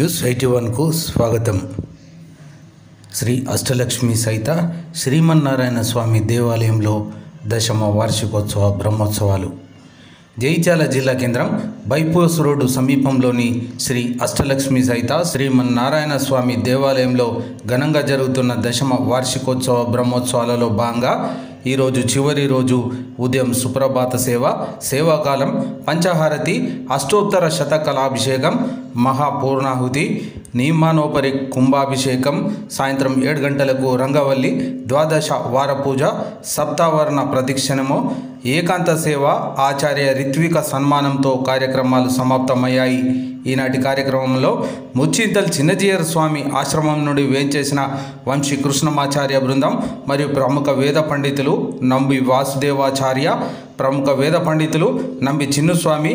News 81కు స్వాగతం. శ్రీ అష్టలక్ష్మి సహిత శ్రీమన్నారాయణ స్వామి దేవాలయంలో దశమ వార్షికోత్సవ బ్రహ్మోత్సవాలు. జగిత్యాల జిల్లా కేంద్రం బైపోస్ రోడ్డు సమీపంలోని శ్రీ అష్టలక్ష్మి సహిత శ్రీమన్నారాయణ స్వామి దేవాలయంలో ఘనంగా జరుగుతున్న దశమ వార్షికోత్సవ బ్రహ్మోత్సవాలలో భాగంగా ఈరోజు చివరి రోజు ఉదయం సుప్రభాత సేవ, సేవాకాలం, పంచహారతి, అష్టోత్తర శతకళాభిషేకం, మహాపూర్ణాహుతి, నియమానోపరి కుంభాభిషేకం, సాయంత్రం 7 గంటలకు రంగవల్లి, ద్వాదశ వార పూజ, సప్తావరణ ప్రదక్షిణము, ఏకాంత సేవ, ఆచార్య రిత్విక సన్మానంతో కార్యక్రమాలు సమాప్తమయ్యాయి. ఈనాటి కార్యక్రమంలో ముచ్చింతల్ చిన్నజీయర్ స్వామి ఆశ్రమం నుండి వేంచేసిన వంశీ కృష్ణమాచార్య బృందం మరియు ప్రముఖ వేద పండితులు నంబి వాసుదేవాచార్య, ప్రముఖ వేద పండితులు నంబి చిన్నుస్వామి,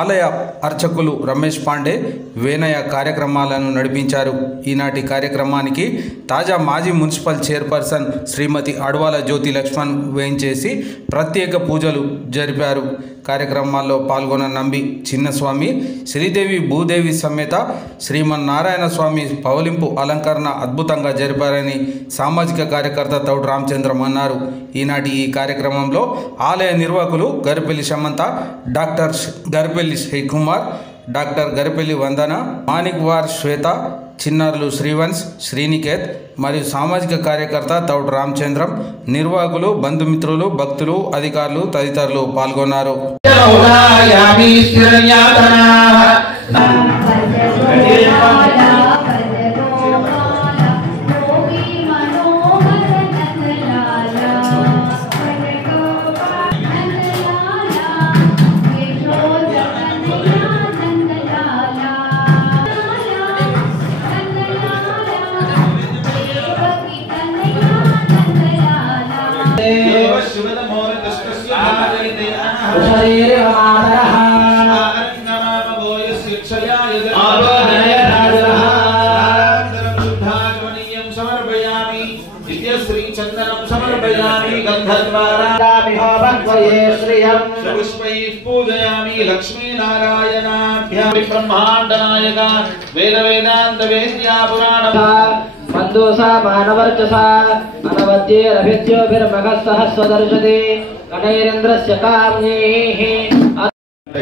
ఆలయ అర్చకులు రమేష్ పాండే, వేనయ కార్యక్రమాలను నడిపించారు. ఈనాటి కార్యక్రమానికి తాజా మాజీ మున్సిపల్ చైర్పర్సన్ శ్రీమతి అడవాల జ్యోతి లక్ష్మణ్ వేయించేసి ప్రత్యేక పూజలు జరిపారు. కార్యక్రమాల్లో పాల్గొన్న నంబి చిన్నస్వామి, శ్రీదేవి భూదేవి సమేత శ్రీమన్నారాయణ స్వామి పవలింపు అలంకరణ అద్భుతంగా జరిపారని సామాజిక కార్యకర్త తౌడు రామచంద్రం అన్నారు. ఈనాటి ఈ కార్యక్రమంలో ఆలయ నిర్వాహకులు గరిపెల్లి సమంత, డాక్టర్ గరిపెల్లి శ్రీకుమార్, డాక్టర్ గరిపెల్లి వందన, మాణిక్వార్ శ్వేత, చిన్నారులు శ్రీవంశ్, శ్రీనికేత్ మరియు సామాజిక కార్యకర్త తౌడు రామచంద్రం, నిర్వాహకులు, బంధుమిత్రులు, భక్తులు, అధికారులు తదితరులు పాల్గొన్నారు.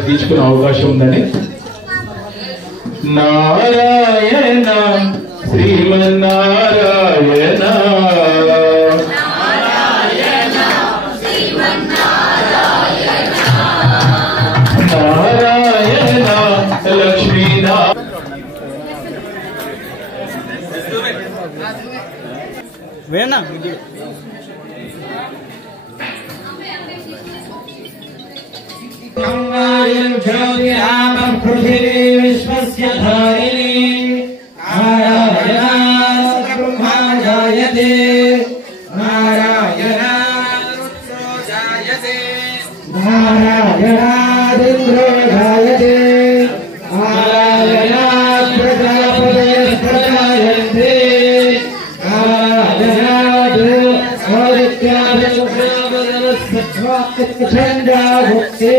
తీసుకునే అవకాశం ఉందని. నారాయణ శ్రీమన్నారాయణ, నారాయణ లక్ష్మీనారాయణ. వేణా విశ్వస్య ధారిణి నారాయణ సకర్మాజాయతే, నారాయణ జాయతే, నారాయణాదింద్రో జాయతే, నారాయణ ప్రజాపతయ ప్రజాయంతే, నారాయణాదిత్యాభిషేకముక్తే,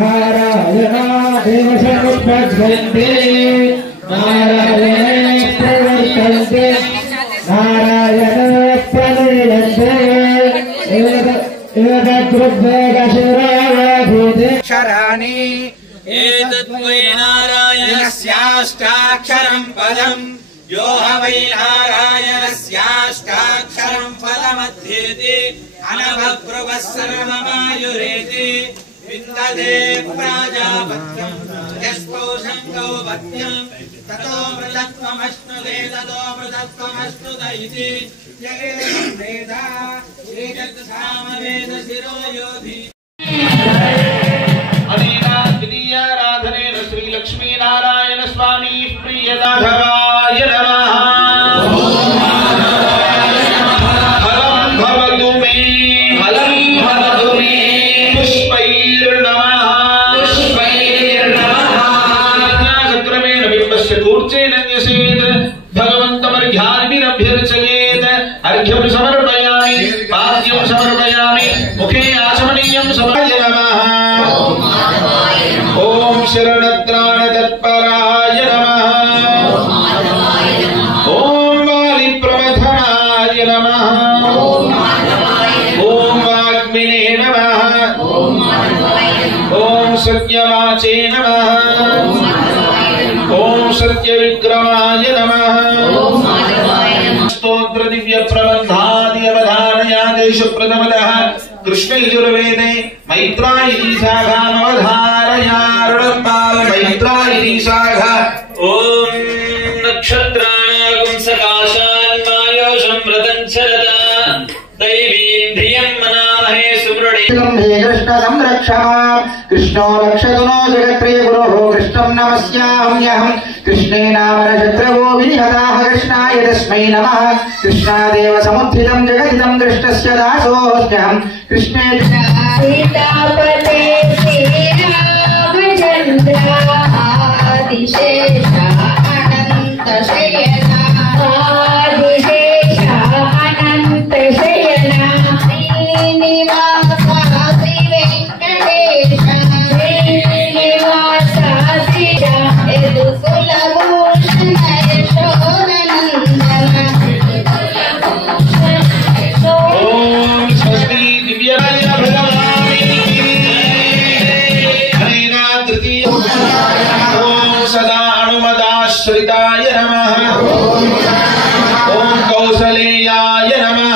నారాయణ దేవసముపద్వంతే, నారాయణ ప్రవర్తంతే, నారాయణ ప్రణయంతే, శరాణి ఏతద్వై నారాయణస్యాష్టాక్షరం పదం, యో వై నారాయణస్యాష్టాక్షరం పదమధ్యేతి అనభబ్రువః సర్వమాయురేతి, విందదే ప్రాజాపత్యం యస్పౌషంగో భక్త్యం తతో మృతత్వమశ్నుదే తతో మృతత్వమశ్నుద ఇతి జగేతం వేద ఏతత్ సామవేద శిరో యోధి. అనేనా ద్వితీయారాధనేన శ్రీ లక్ష్మీనారాయణ స్వామి ప్రియదాధవాయ నమః. अर्घ्यं समर्पयामि, पाद्यं समर्पयामि, मुखे आचमनीयं समर्पयामि। ओम शरणत्राण तत्पराय नमः। सत्यवाचे नमः ओम सत्यविक्रमाय नमः स्तोत्र दिव्य प्रबंधादि अवधारया देश प्रथमतः कृष्ण यजुर्वेदे मैत्रायणी शाखामवधारया ऋणपाल मैत्रायणी शाखा ओम नक्षत्राणागुं सकाशान् मायोषं व्रतं शरदा दैवीं धियं मनामहे सुमृडे कृष्ण संरक्षमाम् कृष्णो रक्षतुनो जगत्रे गुरोः कृष्णं नमस्याम्यहम् कृष्णे नाम शत्रवो विनिहताः कृष्णाय तस्मै नमः कृष्णादेव समुत्थितं जगदिदं कृष्णस्य दासोऽस्म्यहम् कृष्णे सीतापते श्रीरामचन्द्र आदिशेष अनन्त शयना आदिशेष अनन्त शयना श्रीनिवासा श्रीवेङ्कटेश श्रीनिवासा यदुकुलभूषण यशोरनन्दन ओम स्वस्ति दिव्याय भगवानि हरिना तृतीय ओम सदा अनुमदाश्रिताय नमः ओम कौसलेयाय नमः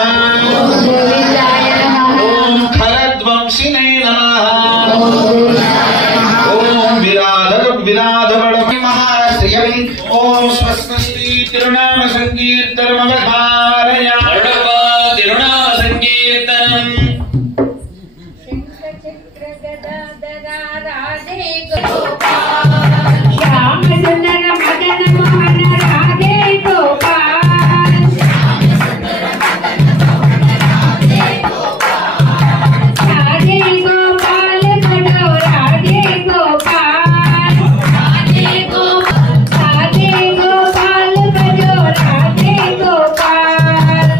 ओम खरद्वंशिने नमः ओम विराधवड महाश्रियं ओम स्वस्ति तिरुनाम संकीर्तनमवधारया तिरुनाम संकीर्तनम् श्यामसुन्दर मदन मोहन राधे गोपाल राधे गोपाल बड़ो राधे गोपाल राधे गोपाल बड़ो राधे गोपाल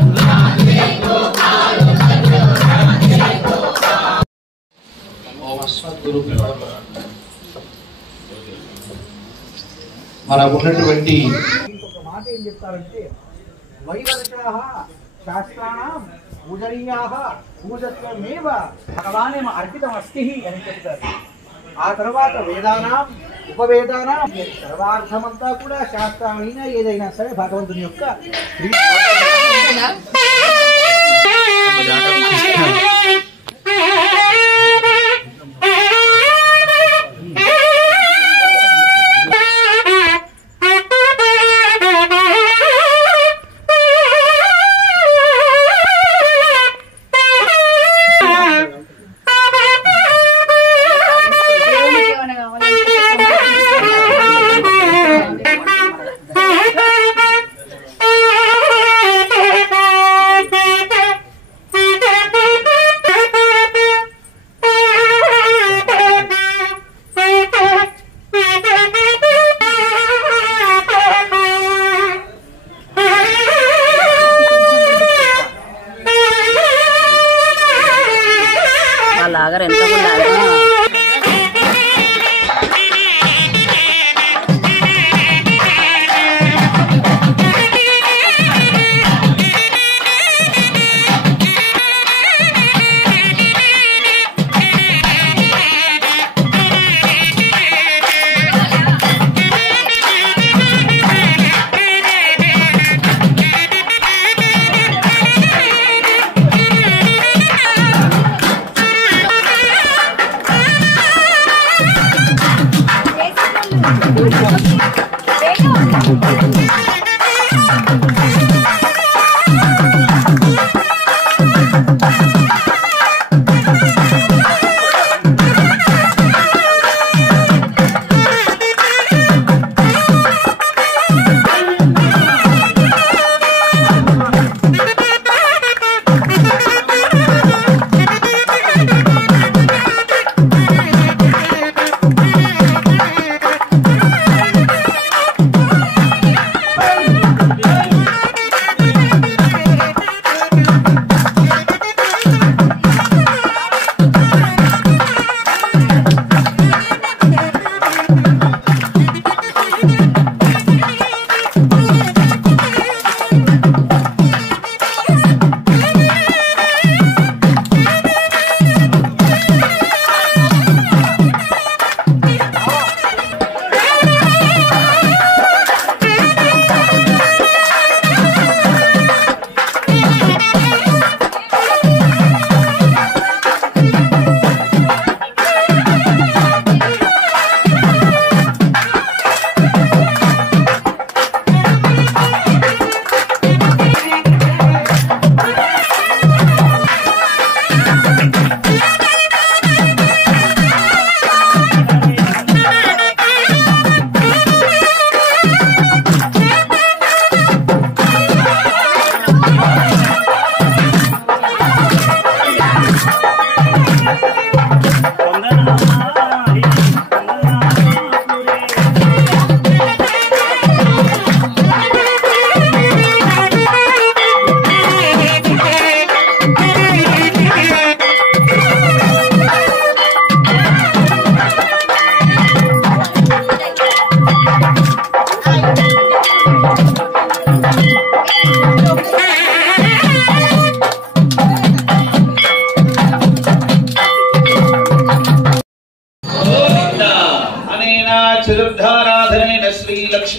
మనకున్నటువంటి ఒక మాట ఏం చెప్తారంటే వైవర్షాః శాస్త్రాణం పూజనీయాః పూజత్వమేవ భగవానేమ అర్పితమస్తి అని చెప్తారు. ఆ తర్వాత వేదానాం ఉపవేదానాం సర్వార్థమంతా కూడా శాస్త్రాలైన ఏదైనా సరే భగవంతుని యొక్క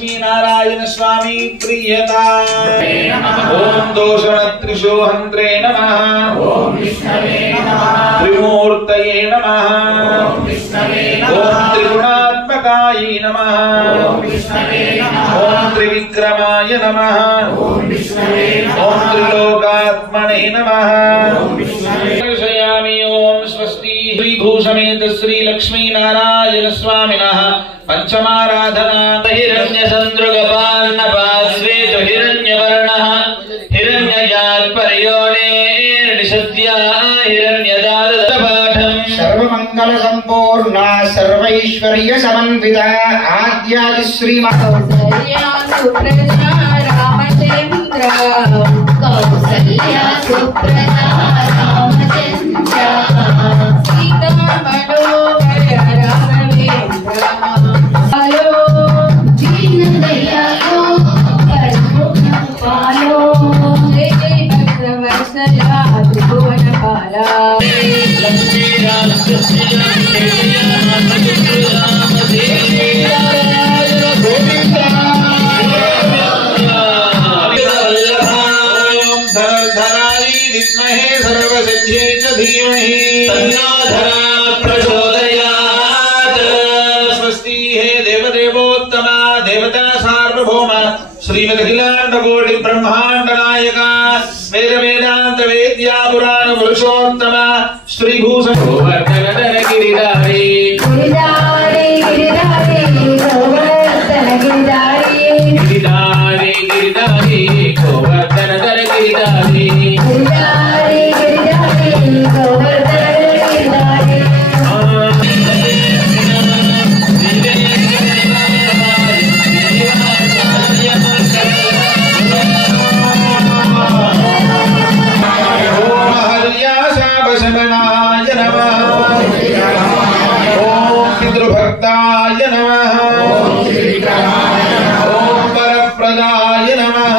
लक्ष्मीनारायण स्वामी प्रियता ओम दोषणत्रिशोहन्त्रे नमः ओम विष्णवे नमः त्रिमूर्तये नमः ओम विष्णवे नमः ओम त्रिगुणात्मकाय नमः ओम विष्णवे नमः ओम त्रिविक्रमाय नमः ओम विष्णवे नमः ओम त्रिलोकात्मने नमः ओम विष्णवे दर्शयामि ओम स्वस्ति श्रीभूषमेत श्री लक्ष्मीनारायण स्वामिनः पंचमाराधना हिरण्यचन्द्रगपान्नपाश्वेत हिरण्यवर्णः हिरण्यजात्पर्योणेर्निषद्या हिरण्यदादपाठम् सर्वमंगल संपूर्णा सर्वैश्वर्य समन्विता आद्यादि श्रीमत् कौसल्या सुप्रजा रामचन्द्र कौसल्या सुप्रजा रामचन्द्र सीता मनोहर राघवेन्द्र हलो दीनदयालो पालो जय जय भद्रवत्सला त्रिभुवनपाला विद्महे सर्वसिद्ध्यै च धीमहि तन्नो धरा प्रचोदयात् स्वस्ति हे देवदेवोत्तमा देवता सार्वभौम श्रीमदखिलाण्डकोटि ब्रह्माण्ड नायक वेद वेदान्त वेद्या पुराण पुरुषोत्तम श्रीभूषण गोवर्धनधर गिरिधारी गिरिधारी गिरिधारी गोवर्धन गिरिधारी गिरिधारी गिरिधारी गोवर्धनधर गिरिधारी गिरिधारी गिरिधारी गोवर्धन गिरिधारी ओम हर्याशापशमनाय नमः ओम पितृभक्ताय नमः ओम परप्रदाय नमः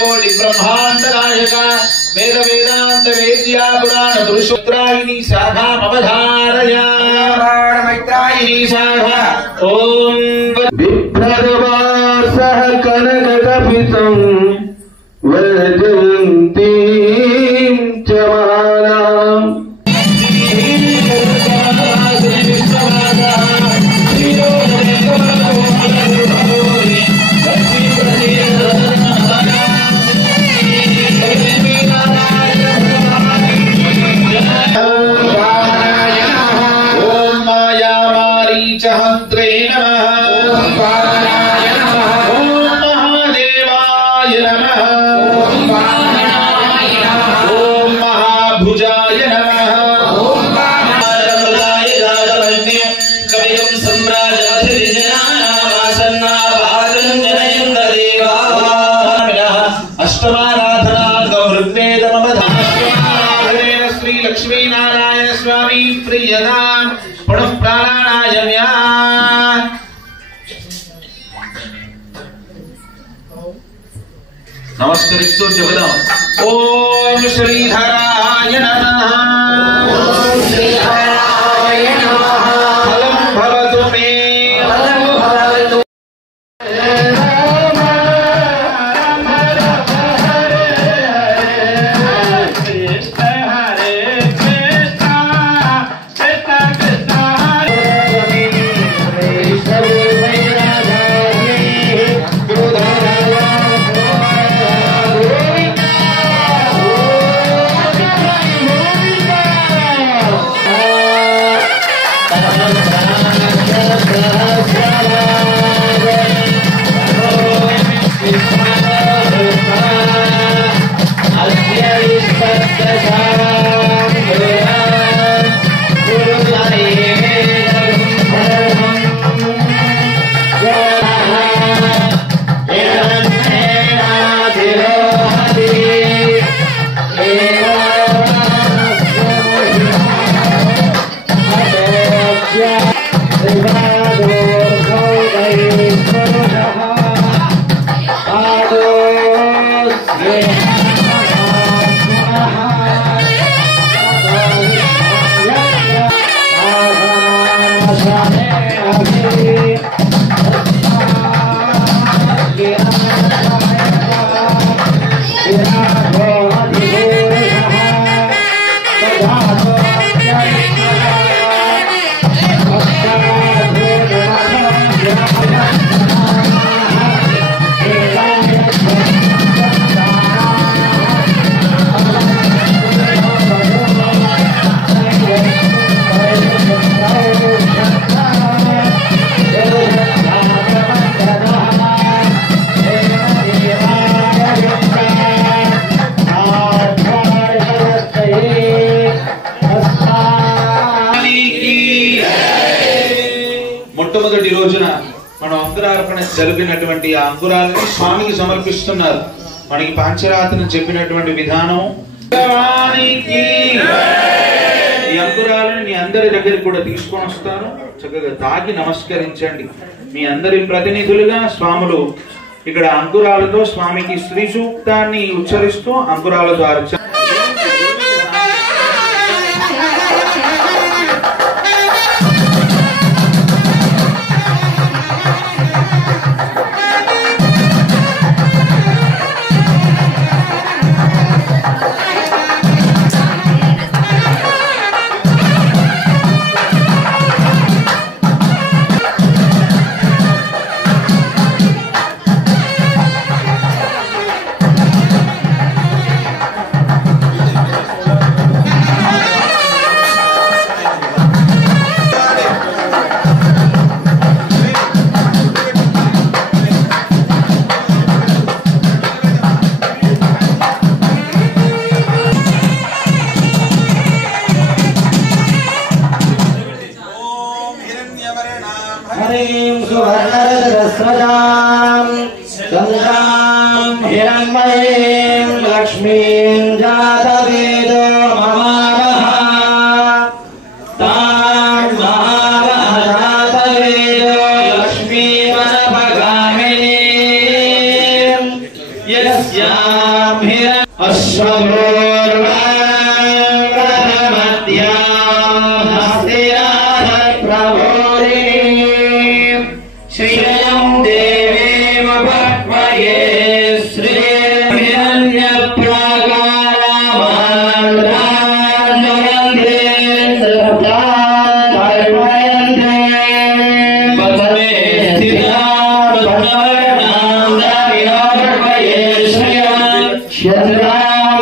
कोटि ब्रह्मांड नायक वेद वेदांत वेद्या पुराण पुरुषोत्रायिनी शाखामवधारय मैत्रायिनी शाखा ओम बिभ्रदवासः कनककपितं वैजयन्तीं च मालाम् ओम माया मारीचहन्त्रे नमः ओम महादेवाय नमः ओम महाभुजाय नमः ओम महारमदाय राजवन्य कविं सम्राजमधिजनानामासन्नाभारञ्जनयं देवाः अष्टमाराधना गौरवेदमवधारयेन श्री लक्ष्मीनारायण स्वामी प्रियतां पुनः प्राणायाम्या नमस्करिस्तु जगदां ओम श्रीधराय नमः ओम श्रीधराय नमः फलं भवतु मे फलं भवतु అంకురార్పణ జరిపినటువంటి ఆ అంకురాలని స్వామికి సమర్పిస్తున్నారు. మనకి పాంచరాత్రి చెప్పినటువంటి విధానం. ఈ అంకురాలను మీ అందరి దగ్గరికి కూడా తీసుకొని వస్తాను. చక్కగా తాకి నమస్కరించండి. మీ అందరి ప్రతినిధులుగా స్వాములు ఇక్కడ అంకురాలతో స్వామికి శ్రీ సూక్తాన్ని ఉచ్చరిస్తూ అంకురాలతో అర్చన. हरिं सुवर्णरजस्रजां गङ्गां हिरण्मयीं लक्ष्मीं जातवेदो ममावः तां महावः जातवेदो लक्ष्मीमनपगामिनीं यस्यां हिरण् अश्वपूर्वाङ्गमद्यां हस्तिनाथप्रभोरिणीं श्रियं देवीं भक्मये Yeah.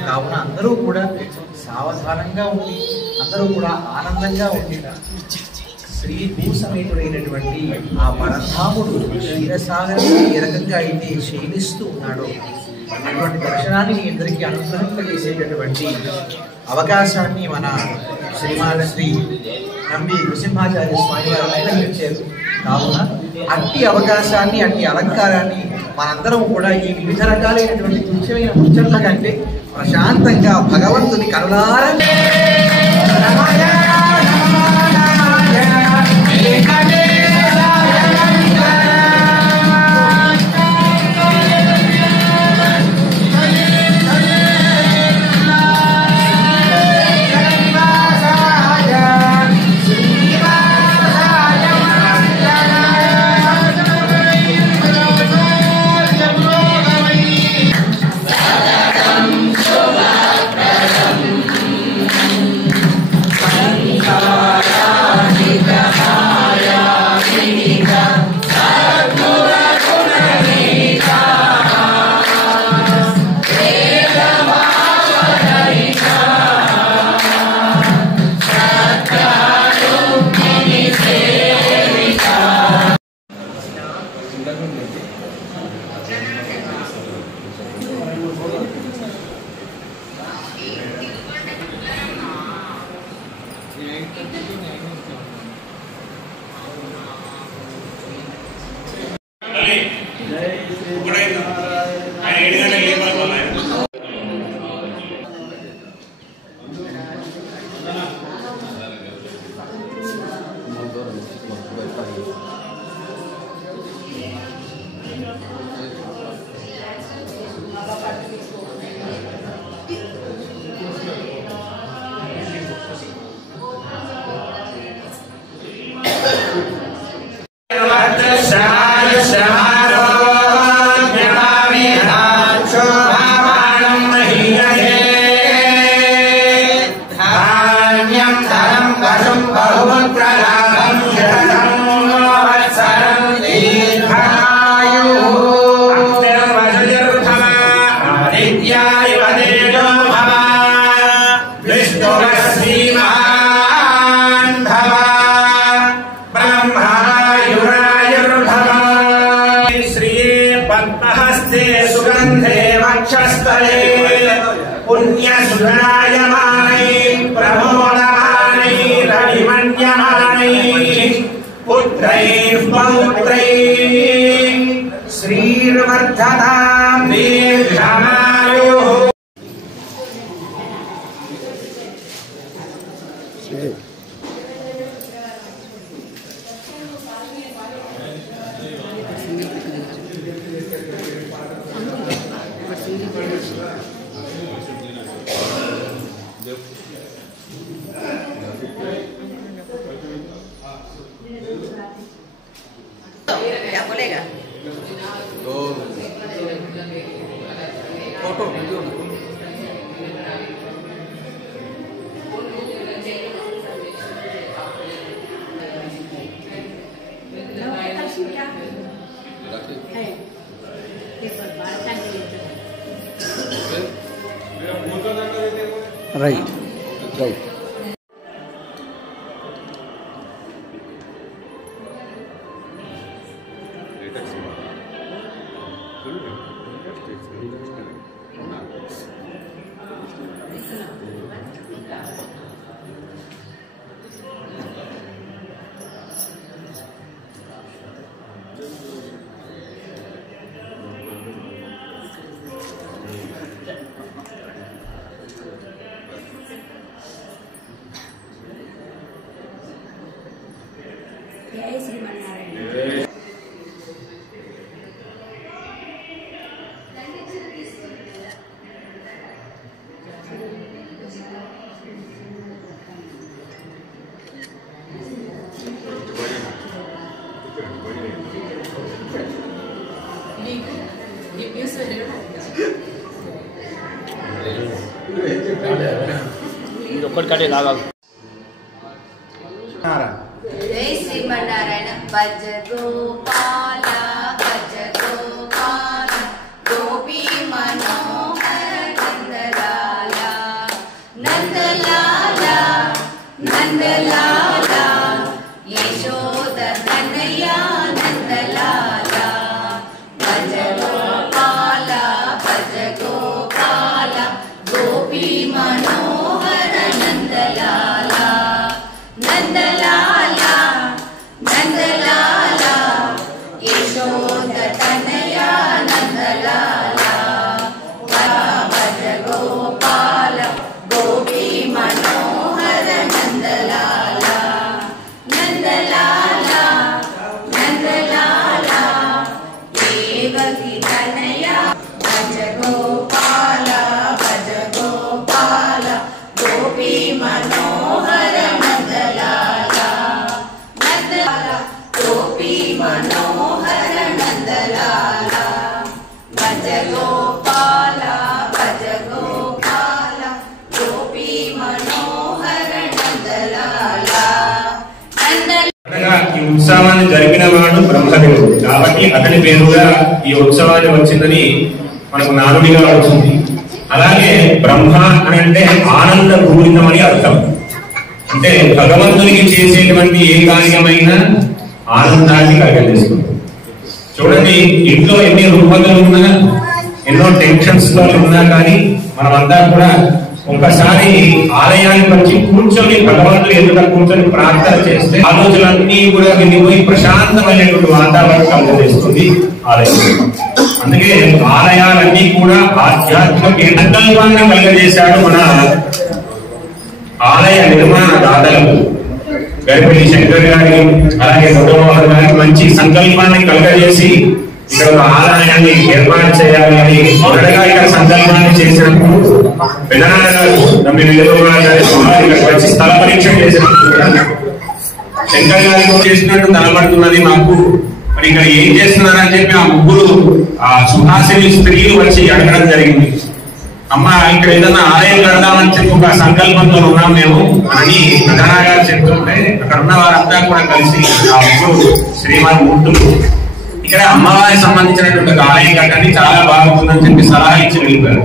కావున అందరూ కూడా సావధానంగా ఉండి అందరూ కూడా ఆనందంగా ఉండి శ్రీ భూసమేతుడైనటువంటి ఆ పరధాముడు క్షీరసాగరంలో ఏ రకంగా అయితే శయనిస్తూ ఉన్నాడో అటువంటి దర్శనాన్ని మీ అందరికీ అనుగ్రహింపజేసేటటువంటి అవకాశాన్ని మన శ్రీమాన్ శ్రీ నంబి నృసింహాచార్య స్వామి వారు అనుగ్రహించారు. కావున అట్టి అవకాశాన్ని అట్టి అలంకారాన్ని మనందరం కూడా ఈ వివిధ రకాలైనటువంటి తుచ్చమైన ముచ్చట్ల కంటే ప్రశాంతంగా భగవంతుని కరుణారంగా కానీ ఒకటైంది ఆయన 7 గంటలకు లేపాలి. श्रीर्वर्धतां दीर्घमायुः क्या बोलेगा? फोटो वीडियो రైట్ రైట్ जय श्रीमन्नारायण। जय श्रीमन्नारायण। भज गोपाल भज गोपाल गोपी मनोहर नंदलाला नंदलाला नंदलाला यशोद कन्हैया नंदलाला भज गोपाल गोपी मनोहर नंदलाला नंदलाला नंदलाला यशोद तनया नंदलाला भज गोपाल गोपी मनोहर नंदलाला नंदलाला नंदलाला देवकी तनया भज गोपाल गोपी मनोहर नंदलाला नंदलाला गोपी मनोहर नंदलाला भज गोपाल गोपी मनोहर नंदलाला ఈ ఉత్సవాన్ని జరిపిన వాడు బ్రహ్మదేవుడు కాబట్టి అతని పేరుగా ఈ ఉత్సవాన్ని వచ్చిందని మనకు నానుడిగా వచ్చింది. అలాగే బ్రహ్మ అని అంటే ఆనంద పూరితం అని అర్థం. అంటే భగవంతునికి చేసేటువంటి ఏ కార్యమైనా ఆనందాన్ని కలగజేస్తుంది. చూడండి, ఇంట్లో ఎన్ని రుగ్మతలు ఉన్నా, ఎన్నో టెన్షన్స్ లో ఉన్నా కానీ మనమంతా కూడా ఒకసారి ఆలయానికి వచ్చి కూర్చొని భగవంతుడు ఎదుట కూర్చొని ప్రార్థన చేస్తే ఆ రోజులన్నీ కూడా వెళ్ళిపోయి ప్రశాంతమైనటువంటి వాతావరణం కలుగజేస్తుంది ఆలయం. అందుకే ఆలయాలన్నీ కూడా ఆధ్యాత్మిక సంకల్పాన్ని కలుగజేశాడు మన ఆలయ నిర్మాణ దాతలకు. గరిపల్లి శంకర్ గారికి అలాగే మురళీమోహన్ గారికి మంచి సంకల్పాన్ని కలుగజేసి ఇక్కడ ఒక ఆలయాన్ని ఏర్పాటు చేయాలని మొదటగా ఇక్కడ సంకల్పాన్ని చేసినప్పుడు పెదనాన్న గారు ఇక్కడికి వచ్చి స్థల పరీక్ష చేసినప్పుడు కూడా శంకర్ గారికి చేసినట్టు కనబడుతున్నది మాకు, మరి ఇక్కడ ఏం చేస్తున్నారని చెప్పి ఆ ముగ్గురు ఆ సుహాసిని స్త్రీలు వచ్చి అడగడం జరిగింది. అమ్మ ఇక్కడ ఏదైనా ఆలయం కడదామని చెప్పి ఒక సంకల్పంతో ఉన్నాం మేము అని ప్రధాన గారు చెప్తుంటే అక్కడ ఉన్న వారంతా కూడా కలిసి ఆ ముగ్గురు శ్రీమాన్ మూర్తులు ఇక్కడ అమ్మవారికి సంబంధించినటువంటి ఒక ఆలయం కట్టండి చాలా బాగుంటుందని చెప్పి సలహా ఇచ్చి వెళ్ళిపోయారు.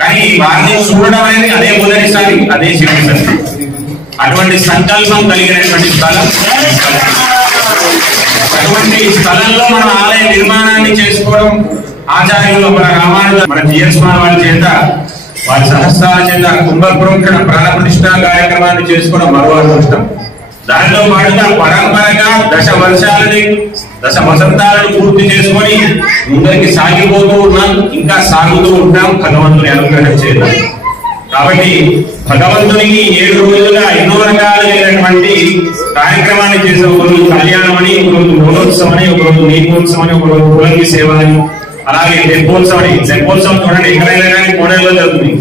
కానీ వారిని చూడడం అనేది అదే మొదటిసారి, అదే చివరిసారి. అటువంటి సంకల్పం కలిగినటువంటి స్థలం. అటువంటి స్థలంలో మన ఆలయ నిర్మాణాన్ని చేసుకోవడం ఆచార్యులు మన రామానుజ మన జిఎస్ వారి చేత వారి సహస్రాల చేత కుంభప్రోక్షణ ప్రాణ ప్రతిష్ఠా కార్యక్రమాన్ని చేసుకోవడం మరో అదృష్టం. దానిలో పాటుగా పరంపరగా 10 వసంతాలను పూర్తి చేసుకొని ముందరికి సాగిపోతూ ఉన్నాం, ఇంకా సాగుతూ ఉంటాం భగవంతుని అనుగ్రహం చేద్దాం. కాబట్టి భగవంతునికి 7 రోజులుగా ఎన్నో రకాలైనటువంటి కార్యక్రమాన్ని చేసే ఒక రోజు కళ్యాణం అని, ఒక రోజు మూలోత్సవం అని, ఒక రోజు నీకోత్సవం అని, ఒక రోజు పులంగి సేవ అని, అలాగే తెప్పోత్సవం అని. తెప్పోత్సవం చూడండి ఎక్కడైనా కానీ కోడేలో జరుగుతుంది.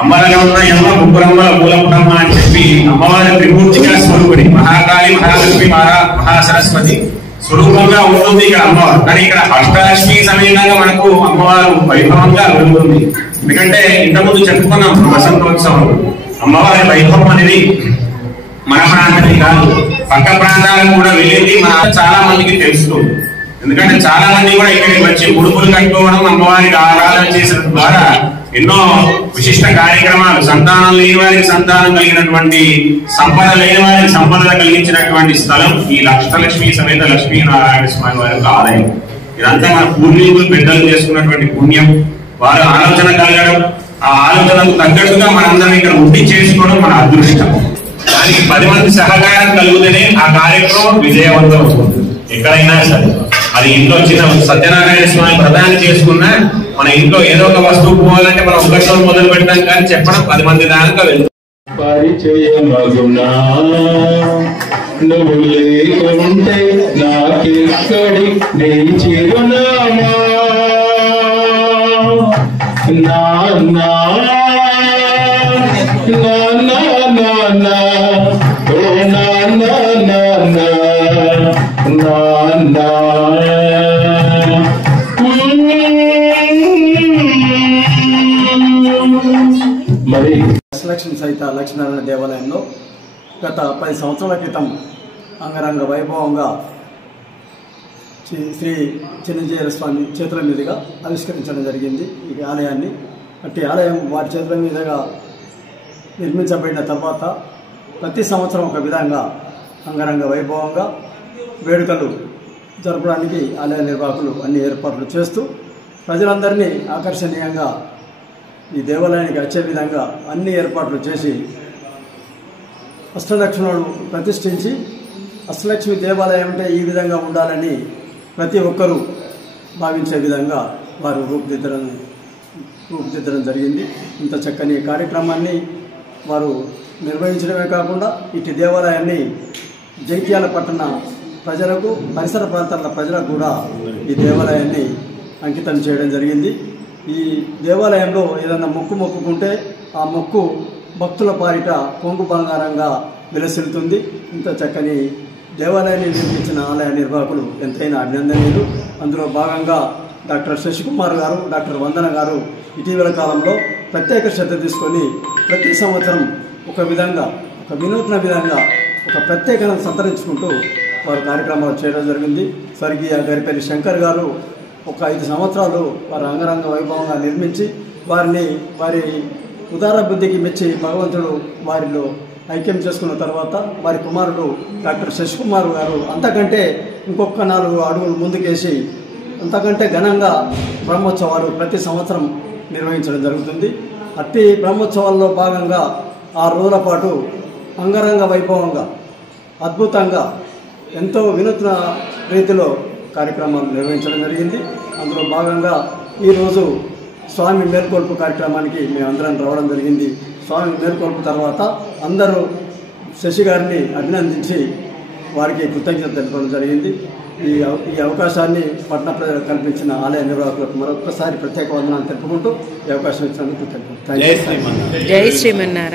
అమ్మలుగా ఉన్న అమ్మ ముగ్గురమ్మల మూలపుటమ్మ అని చెప్పి అమ్మవారి త్రిమూర్తిగా స్వరూపిణి మహాకాళి మహాలక్ష్మి మహాసరస్వతి స్వరూపంగా ఉంటుంది ఇక్కడ అమ్మవారు. కానీ ఇక్కడ అష్టలక్ష్మి సమేతంగా మనకు అమ్మవారు వైభవంగా వెలుగుతుంది. ఎందుకంటే ఇంతకుముందు చెప్పుకున్నాం వసంతోత్సవం. అమ్మవారి వైభవం అనేది మన ప్రాంతానికి కాదు, పక్క ప్రాంతాలకు కూడా వెళ్ళింది మన చాలా మందికి తెలుస్తుంది. ఎందుకంటే చాలా మంది కూడా ఇక్కడికి వచ్చి ఉడుపులు కట్టుకోవడం, అమ్మవారికి ఆరాధన చేసిన ద్వారా ఎన్నో విశిష్ట కార్యక్రమాలు, సంతానం లేని వారికి సంతానం కలిగినటువంటి, సంపద లేని వారికి సంపద కలిగించినటువంటి స్థలం ఈ అష్టలక్ష్మి సమేత లక్ష్మీనారాయణ స్వామి వారి యొక్క ఆలయం. ఇదంతా మన పూర్వీకులు పెద్దలు చేసుకున్నటువంటి పుణ్యం. వారు ఆలోచన కలగడం, ఆ ఆలోచనకు తగ్గట్టుగా మనందరం ఇక్కడ ఉండి చేసుకోవడం మన అదృష్టం. దానికి 10 మంది సహకారం కలిగితేనే ఆ కార్యక్రమం విజయవంతం అవుతుంది. ఎక్కడైనా సరే అది ఇంట్లో చిన్న సత్యనారాయణ స్వామి వ్రతాన్ని చేసుకున్నా మన ఇంట్లో ఏదో ఒక వస్తువు పోవాలంటే మనం ఒకటితో మొదలు పెడతాం, కానీ చెప్పడం 10 మంది దాకా వెళ్తాం. పరిచయమగునా నువ్వు లేకుంటే నాకెక్కడి నీ చిరునామా నాన్నా నాన్నా నాన్నా ఓ నాన్నా నాన్నా నాన్నా మరి అష్టలక్ష్మి సహిత లక్ష్మీనారాయణ దేవాలయంలో గత 10 సంవత్సరాల క్రితం అంగరంగ వైభవంగా శ్రీ చిన్నజీయర స్వామి చేతుల మీదుగా ఆవిష్కరించడం జరిగింది ఈ ఆలయాన్ని. అట్టి ఆలయం వారి చేతుల మీదుగా నిర్మించబడిన తర్వాత ప్రతి సంవత్సరం ఒక విధంగా అంగరంగ వైభవంగా వేడుకలు జరపడానికి ఆలయ నిర్వాహకులు అన్ని ఏర్పాట్లు చేస్తూ ప్రజలందరినీ ఆకర్షణీయంగా ఈ దేవాలయానికి వచ్చే విధంగా అన్ని ఏర్పాట్లు చేసి అష్టలక్ష్ములను ప్రతిష్ఠించి అష్టలక్ష్మి దేవాలయం అంటే ఈ విధంగా ఉండాలని ప్రతి ఒక్కరూ భావించే విధంగా వారు రూపుదిద్దడం జరిగింది. ఇంత చక్కని కార్యక్రమాన్ని వారు నిర్వహించడమే కాకుండా ఇటు దేవాలయాన్ని జైత్యాల పట్టణ ప్రజలకు, పరిసర ప్రాంతాల ప్రజలకు కూడా ఈ దేవాలయాన్ని అంకితం చేయడం జరిగింది. ఈ దేవాలయంలో ఏదైనా మొక్కుకుంటే ఆ మొక్కు భక్తుల పాలిట కొంగు బంగారంగా విలసిల్లుతుంది. ఇంత చక్కని దేవాలయాన్ని నిర్మించిన ఆలయ నిర్వాహకులు ఎంతైనా అభినందనీయులు. అందులో భాగంగా డాక్టర్ శశికుమార్ గారు, డాక్టర్ వందన గారు ఇటీవల కాలంలో ప్రత్యేక శ్రద్ధ తీసుకొని ప్రతి సంవత్సరం ఒక విధంగా, ఒక వినూత్న విధంగా, ఒక ప్రత్యేకతను సంతరించుకుంటూ వారు కార్యక్రమాలు చేయడం జరిగింది. స్వర్గీయ గరిపల్లి శంకర్ గారు ఒక 5 సంవత్సరాలు వారు అంగరంగ వైభవంగా నిర్మించి వారి ఉదార బుద్ధికి మెచ్చి భగవంతుడు వారిలో ఐక్యం చేసుకున్న తర్వాత వారి కుమారుడు డాక్టర్ శశికుమార్ గారు అంతకంటే ఇంకొక 4 అడుగులు ముందుకేసి అంతకంటే ఘనంగా బ్రహ్మోత్సవాలు ప్రతి సంవత్సరం నిర్వహించడం జరుగుతుంది. అట్టి బ్రహ్మోత్సవాల్లో భాగంగా 6 రోజుల పాటు అంగరంగ వైభవంగా అద్భుతంగా ఎంతో వినూత్న రీతిలో కార్యక్రమాలు నిర్వహించడం జరిగింది. అందులో భాగంగా ఈరోజు స్వామి మేల్కొల్పు కార్యక్రమానికి మేమందరం రావడం జరిగింది. స్వామి మేల్కొల్పు తర్వాత అందరూ శశి గారిని అభినందించి వారికి కృతజ్ఞత తెలపడం జరిగింది. ఈ అవకాశాన్ని పట్టణ ప్రజలకు కల్పించిన ఆలయ నిర్వాహకులకు మరొకసారి ప్రత్యేక వందనాలు తెలుపుకుంటూ ఈ అవకాశం ఇచ్చినందుకు కృతజ్ఞత. జై శ్రీమన్నారాయణ.